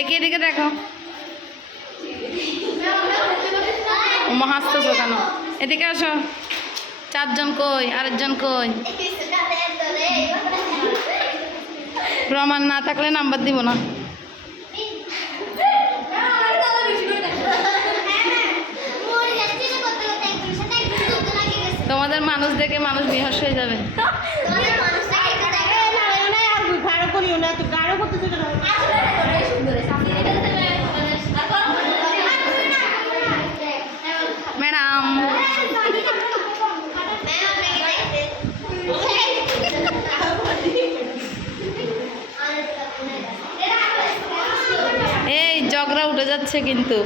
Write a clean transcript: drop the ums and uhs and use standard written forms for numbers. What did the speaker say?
দেখি এদিকে দেখো। ওমা হাসতেছো কেন? এদিকে আসো। 4 জন কই? আরেকজন কই? প্রমাণ না থাকলে নাম্বার দিব না। তোমাদের মানুষ দেখে মানুষ বিহস হয়ে যাবে। ম্যাডাম এই ঝগড়া উঠে যাচ্ছে কিন্তু।